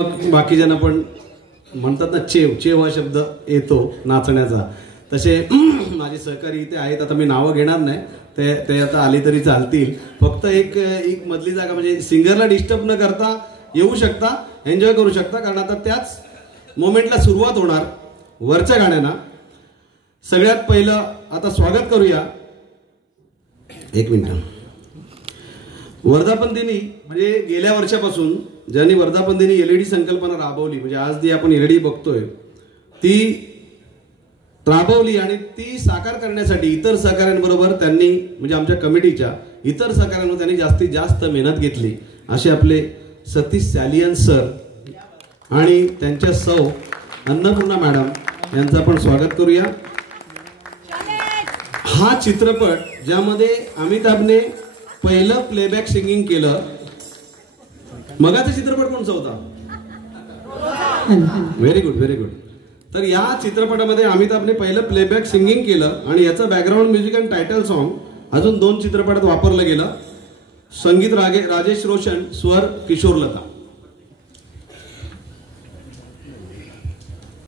बाकीच्यांना पण म्हणतात ना चेव चेव हा शब्द येतो नाचण्याचा. तसे माझे सहकारी इथे आहेत, आता मी नावं घेणार नाही, ते आता आली तरी चालतील. फक्त एक मधली जागा म्हणजे सिंगरला डिस्टर्ब न करता येऊ शकता, एन्जॉय करू शकता, कारण आता त्याच मोमेंटला सुरुवात होणार वरच्या गाण्याना. सगळ्यात पहिलं आता स्वागत करूया. एक मिनिट. वर्धापन दिनी म्हणजे गेल्या वर्षापासून ज्यांनी वर्धापन दिनी एलईडी संकल्पना राबवली, म्हणजे आज जी आपण एलईडी बघतोय ती राबवली आणि ती साकार करण्यासाठी इतर सहकाऱ्यांबरोबर त्यांनी म्हणजे आमच्या कमिटीच्या इतर सहकाऱ्यांवर त्यांनी जास्तीत जास्त मेहनत घेतली. असे आपले सतीश सॅलियन सर आणि त्यांच्या सौ अन्नपूर्णा मॅडम यांचं आपण स्वागत करूया. हा चित्रपट ज्यामध्ये अमिताभने पहिलं प्लेबॅक सिंगिंग केलं. मगाचा चित्रपट कोणचा होता? Very good very good. तर या चित्रपटामध्ये अमिताभने पहिलं प्लेबॅक सिंगिंग केलं आणि याचं बॅकग्राऊंड म्युझिक आणि टायटल सॉन्ग अजून 2 चित्रपटात वापरलं गेलं. संगीत राजेश रोशन, स्वर किशोर लता.